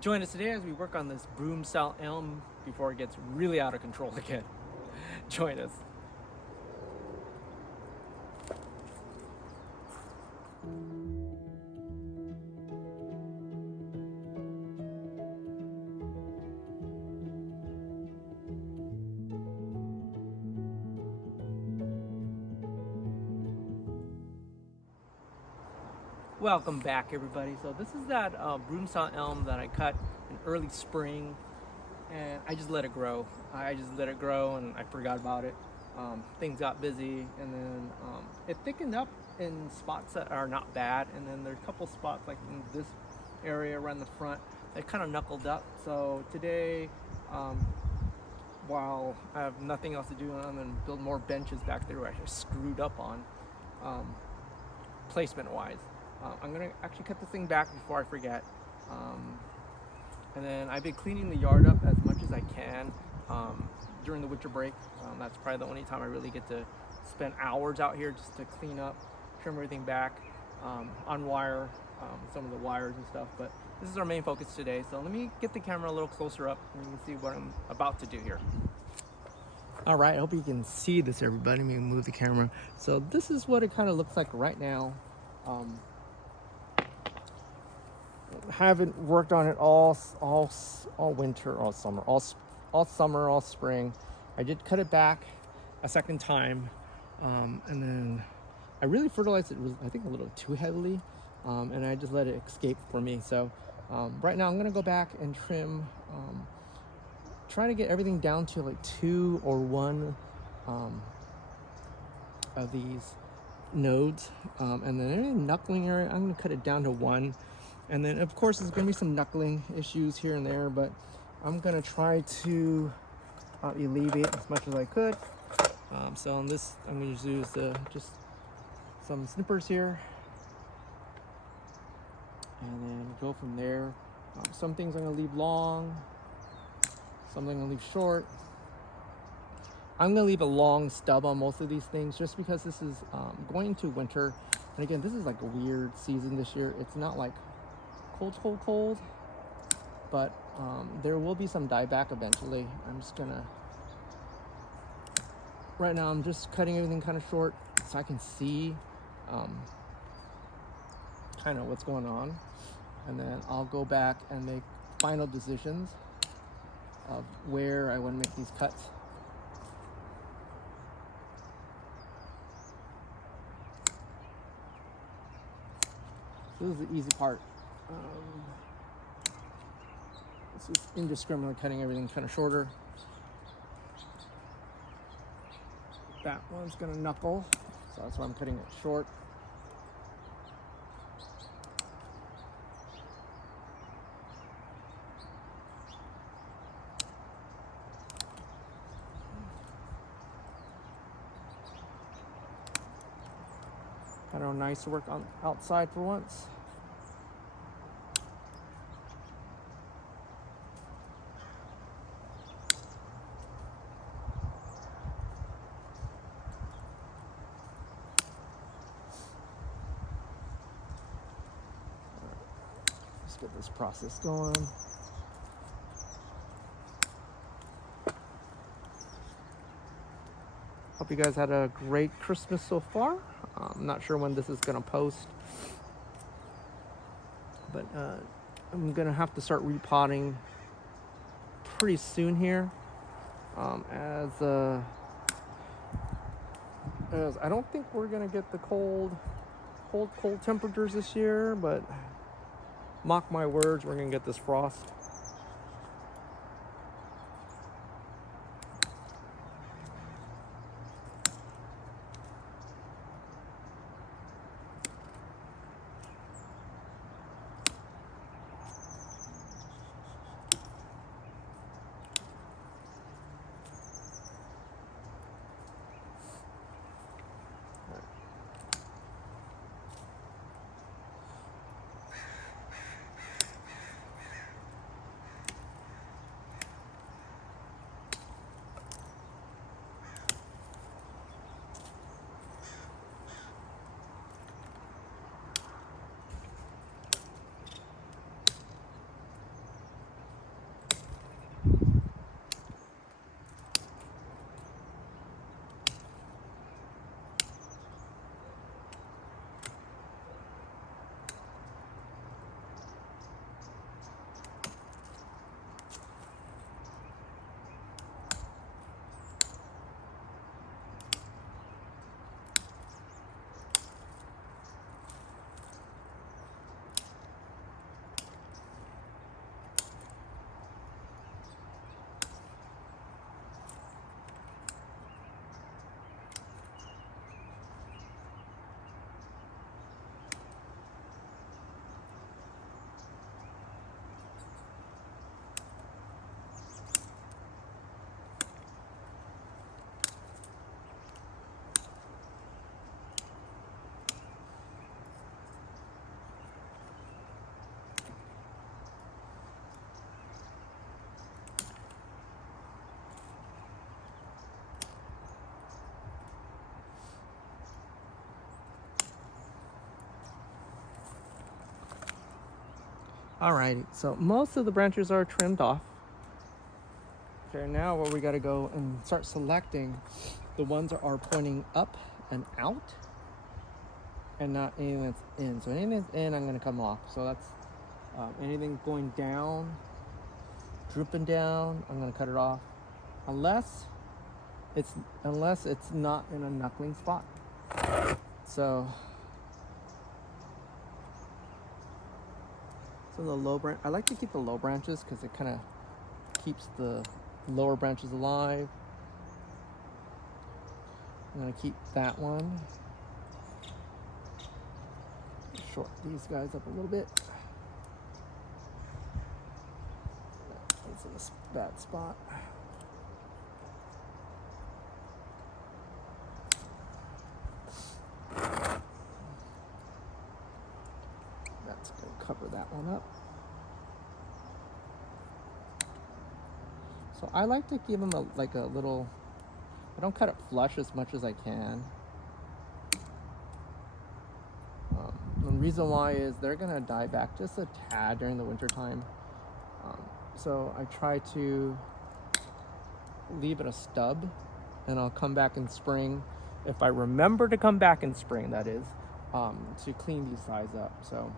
Join us today as we work on this broom style elm before it gets really out of control again. Join us. Welcome back, everybody. So this is that broom style elm that I cut in early spring, and I just let it grow. I just let it grow, and I forgot about it. Things got busy, and then it thickened up in spots that are not bad, and then there's a couple spots like in this area around the front that kind of knuckled up. So today, while I have nothing else to do, I'm going to build more benches back there where I just screwed up on placement-wise. I'm gonna actually cut this thing back before I forget. And then I've been cleaning the yard up as much as I can during the winter break. That's probably the only time I really get to spend hours out here just to clean up, trim everything back, unwire some of the wires and stuff. But this is our main focus today. So let me get the camera a little closer up and you can see what I'm about to do here. All right, I hope you can see this, everybody. Let me move the camera. So this is what it kind of looks like right now. Haven't worked on it all winter, all summer, all spring. I did cut it back a second time, and then I really fertilized it. I think a little too heavily, and I just let it escape for me. So right now I'm gonna go back and trim, try to get everything down to like 2 or 1 of these nodes, and then any knuckling area I'm gonna cut it down to 1. And then of course there's gonna be some knuckling issues here and there, but I'm gonna try to alleviate as much as I could. So on this, I'm gonna use just some snippers here, and then go from there. Some things I'm gonna leave long, some I'm gonna leave short. I'm gonna leave a long stub on most of these things just because this is going into winter. And again, this is like a weird season this year. It's not like cold, but there will be some dieback eventually. I'm just gonna, right now I'm just cutting everything kind of short so I can see kind of what's going on, and then I'll go back and make final decisions of where I want to make these cuts. So this is the easy part. This is indiscriminately cutting everything kind of shorter. That one's gonna knuckle, so that's why I'm cutting it short. Kind of nice to work on outside for once. Let's get this process going. Hope you guys had a great Christmas so far. I'm not sure when this is gonna post, but I'm gonna have to start repotting pretty soon here, as I don't think we're gonna get the cold temperatures this year, but mark my words, we're gonna get this frost. Alrighty, so most of the branches are trimmed off. Okay, now what we got to go and start selecting the ones that are pointing up and out, and not anything that's in. So anything that's in, I'm going to come off. So that's anything going down, drooping down, I'm going to cut it off, unless it's not in a knuckling spot. So the low branch, I like to keep the low branches because it kind of keeps the lower branches alive. I'm gonna keep that one. Short these guys up a little bit. It's in a bad spot. That's gonna cover that one up. So I like to give them like a little, I don't cut it flush as much as I can. The reason why is they're gonna die back just a tad during the winter time. So I try to leave it a stub, and I'll come back in spring, if I remember to come back in spring, that is, to clean these sides up. So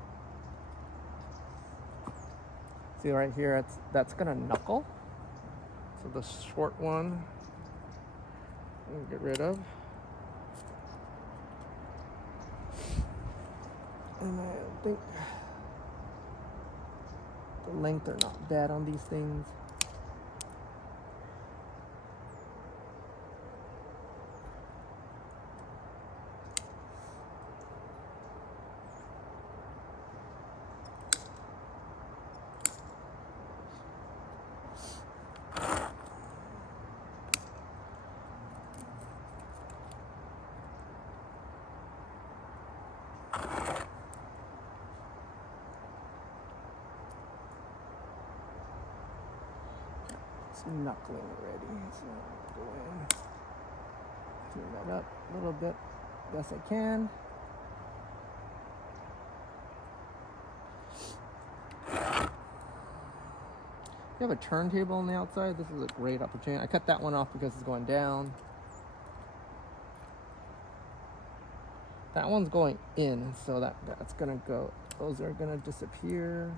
see right here, that's gonna knuckle. So the short one, I'm gonna get rid of. And I think the length are not bad on these things. Knuckling already, so I'll go in, clean that up a little bit best I can. If you have a turntable on the outside, this is a great opportunity. I cut that one off because it's going down. That one's going in, so that's gonna go. Those are gonna disappear.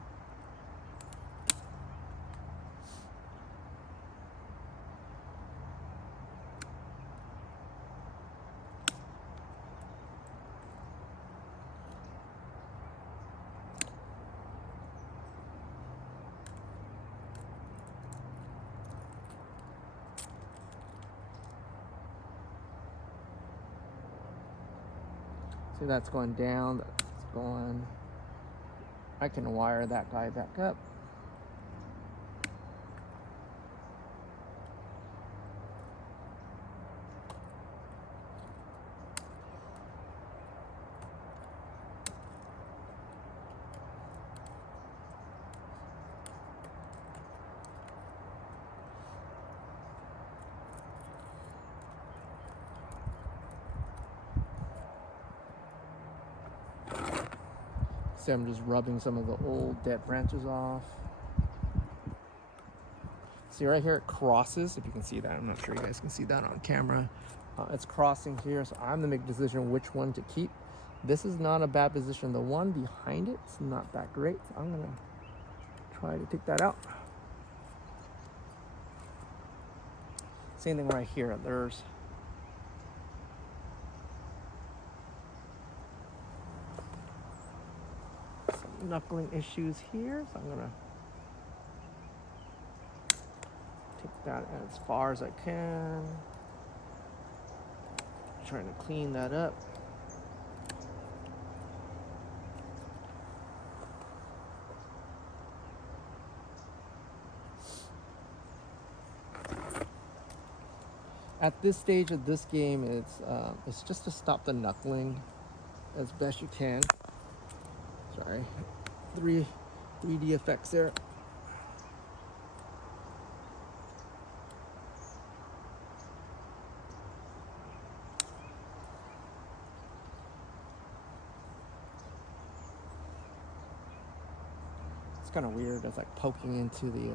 See, that's going down, that's going. I can wire that guy back up. See, I'm just rubbing some of the old dead branches off. See right here, it crosses, if you can see that. I'm not sure you guys can see that on camera. It's crossing here, so I'm gonna make a decision which one to keep. This is not a bad position. The one behind it's not that great. So I'm gonna try to take that out. Same thing right here. There's some knuckling issues here, so I'm gonna take that as far as I can. Trying to clean that up. At this stage of this game, it's just to stop the knuckling as best you can. Sorry, 3D effects there. kind of weird. It's like poking into the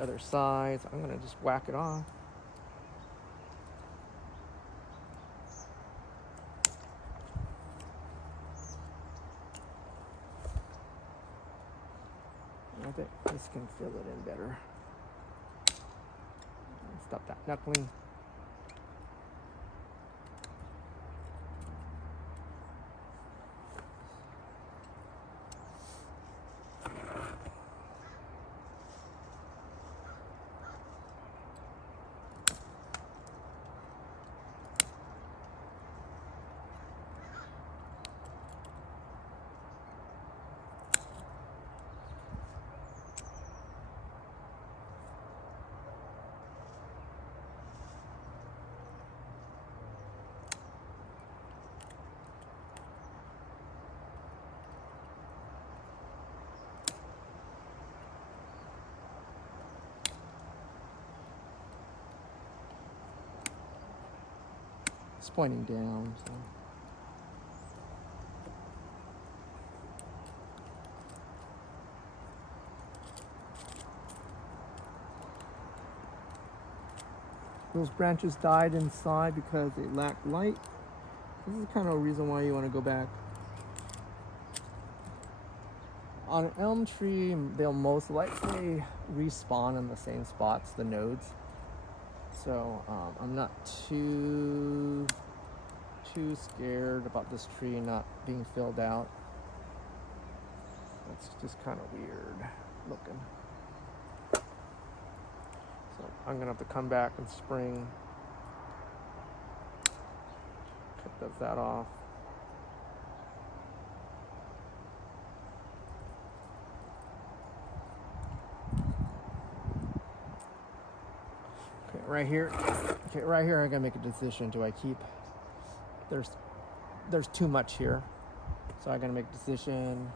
other side. So I'm gonna just whack it off. I think this can fill it in better. Stop that knuckling. It's pointing down, so. Those branches died inside because they lacked light. This is kind of a reason why you want to go back. On an elm tree, they'll most likely respawn in the same spots, the nodes. So I'm not too scared about this tree not being filled out. That's just kind of weird looking. So I'm gonna have to come back in spring, cut that off. Okay, right here. Okay, right here I gotta make a decision. Do I keep? There's too much here, so I gotta make a decision.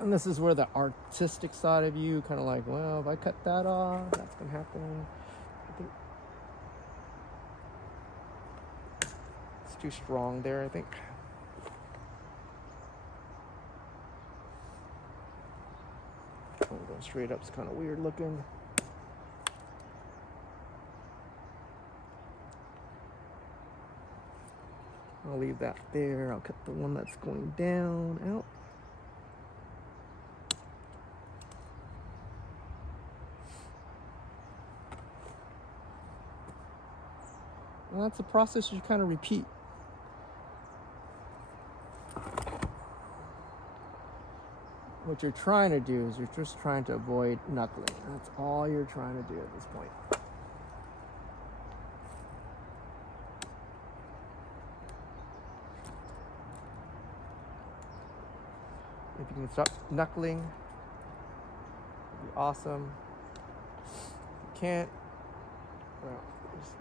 And this is where the artistic side of you kind of like, well, if I cut that off, that's gonna happen. I think it's too strong there, I think. Going straight up is kind of weird looking. I'll leave that there. I'll cut the one that's going down out. And that's a process you kind of repeat. What you're trying to do is you're just trying to avoid knuckling. That's all you're trying to do at this point. If you can stop knuckling, it'd be awesome. If you can't, well, just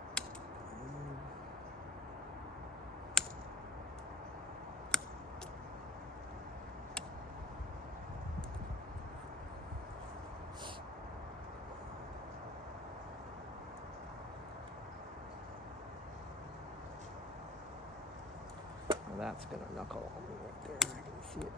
that's gonna knuckle on me right there. I can see it.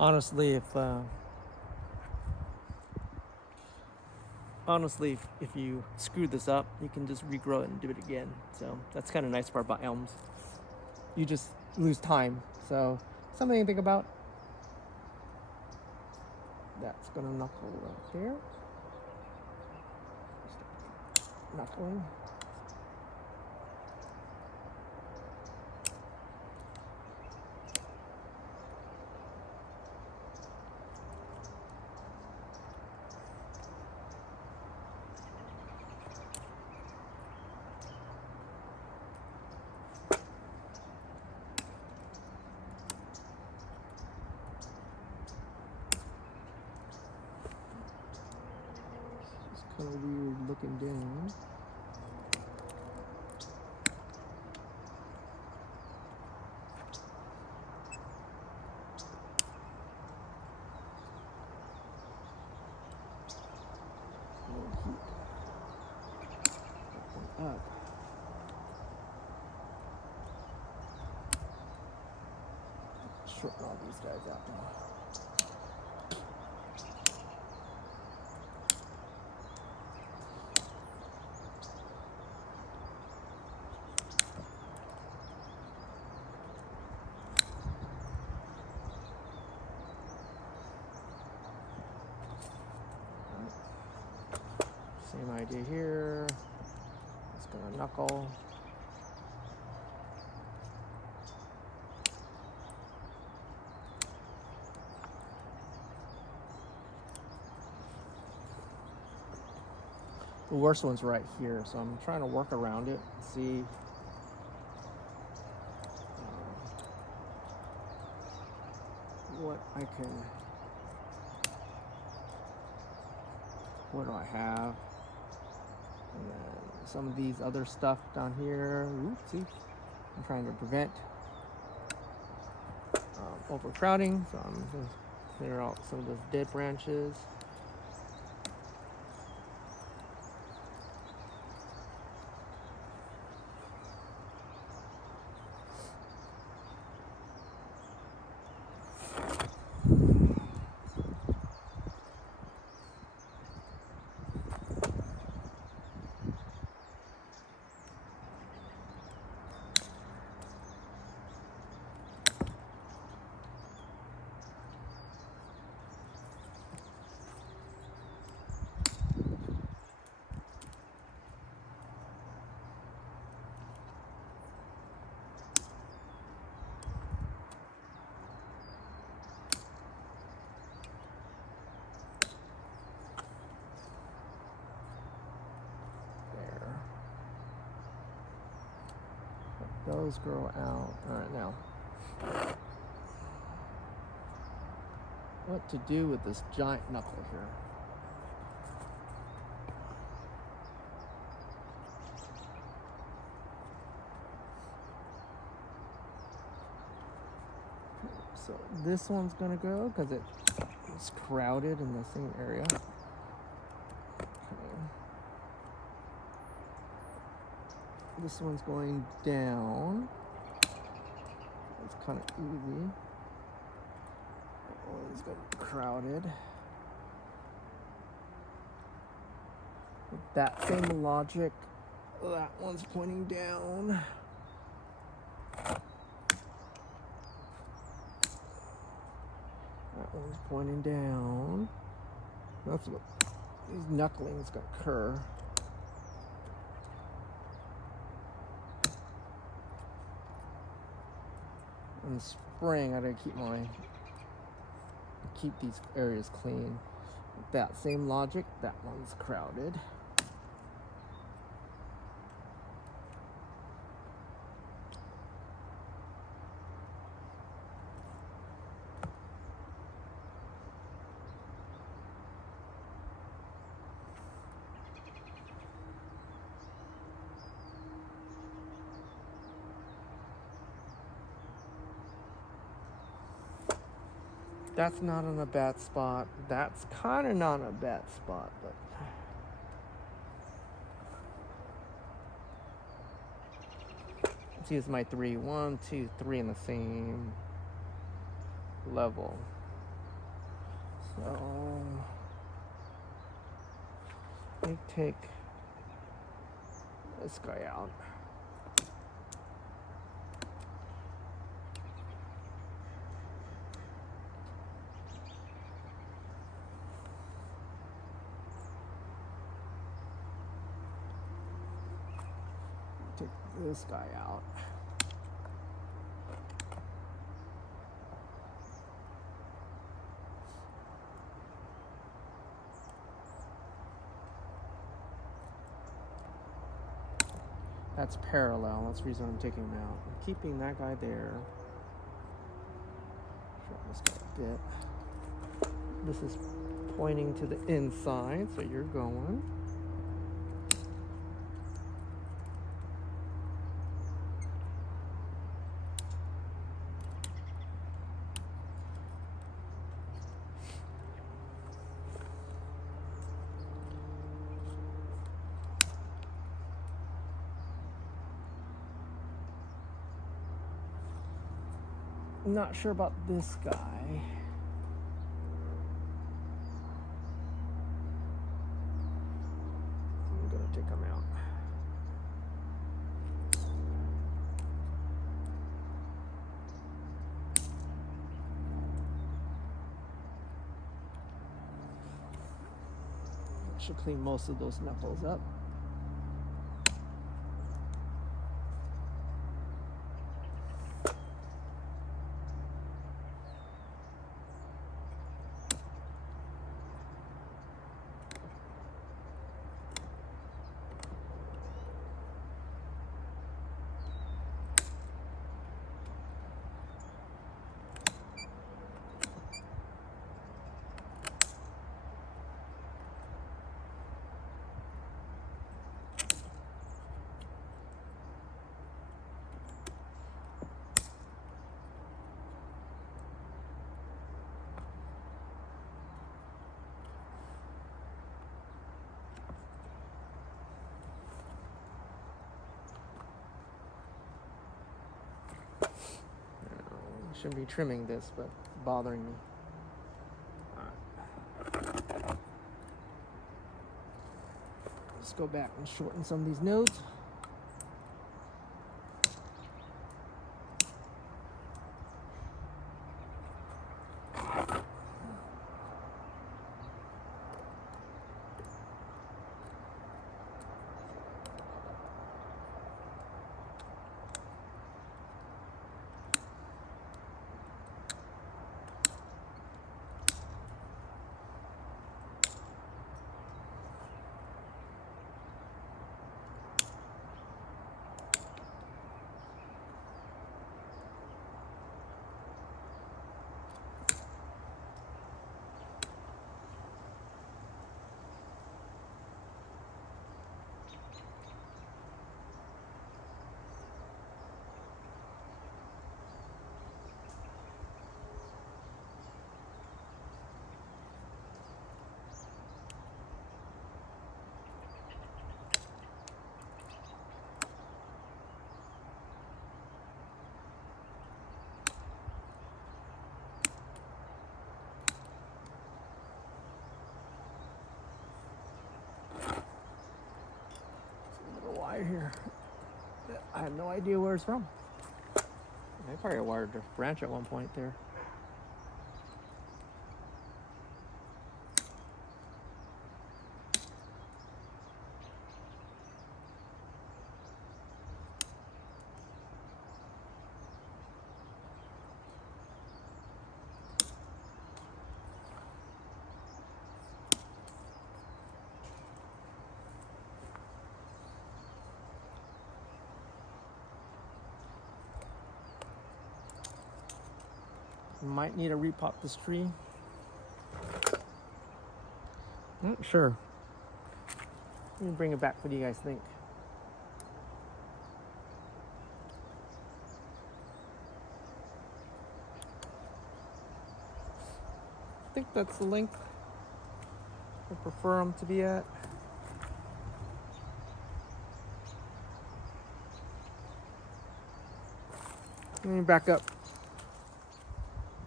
Honestly, if you screw this up, you can just regrow it and do it again. So that's kind of nice part about elms. You just lose time. So something to think about. That's gonna knuckle right there. Knuckling. Kind of weird looking down. Up. Shorten all these guys out now. Same idea here. It's gonna knuckle. The worst one's right here, so I'm trying to work around it, see what I can. What do I have? And then some of these other stuff down here. Oopsie. I'm trying to prevent overcrowding, so I'm going to clear out some of those dead branches. Those grow out. All right, now what to do with this giant knuckle here? So this one's gonna go because it's crowded in the same area. This one's going down. It's kind of easy. Oh, it's got crowded. With that same logic, that one's pointing down. That one's pointing down. That's what these knucklings got cur. In the spring, I gotta keep these areas clean. With that same logic, that one's crowded. That's not in a bad spot. That's kind of not a bad spot, but let's use my 3. 1, 2, 3 in the same level. So let me take this guy out. Take this guy out. That's parallel. That's the reason I'm taking him out. I'm keeping that guy there. Shorten this guy a bit. This is pointing to the inside, so you're going. Not sure about this guy. I'm gonna take him out. Should clean most of those knuckles up. Shouldn't be trimming this, but it's bothering me. Right. Let's go back and shorten some of these nodes. Here, I have no idea where it's from. I probably wired the branch at one point there. Might need to repop this tree. Not sure. Let me bring it back. What do you guys think? I think that's the length I prefer them to be at. Let me back up.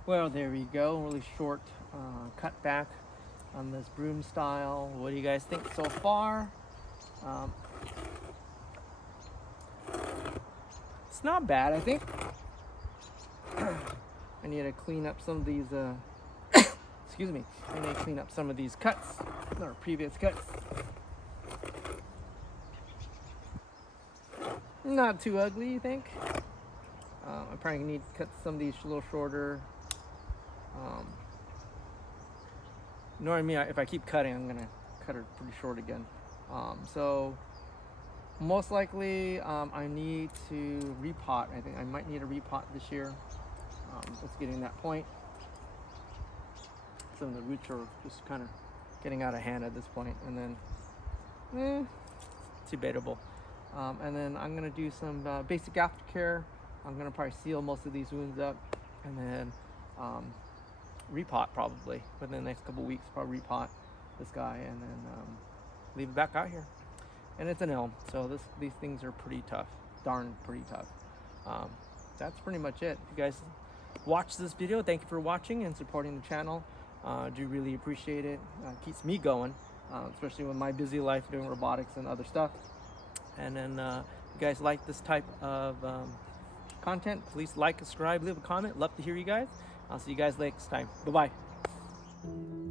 Well, there we go. Really short cut back on this broom style. What do you guys think so far? It's not bad, I think. I need to clean up some of these, excuse me, I need to clean up some of these cuts, or previous cuts. Not too ugly, you think? I probably need to cut some of these a little shorter. You know what I mean? If I keep cutting, I'm gonna cut it pretty short again. So most likely I need to repot. I think I might need a repot this year. It's getting that point. Some of the roots are just kind of getting out of hand at this point, and then it's debatable. And then I'm gonna do some basic aftercare. I'm gonna probably seal most of these wounds up, and then repot probably within the next couple weeks. Probably repot this guy, and then leave it back out here. And it's an elm, so these things are pretty tough, darn pretty tough. That's pretty much it. If you guys watch this video, thank you for watching and supporting the channel. Do really appreciate it. Keeps me going, especially with my busy life doing robotics and other stuff. And then if you guys like this type of content, please like, subscribe, leave a comment. Love to hear you guys. I'll see you guys next time. Bye-bye.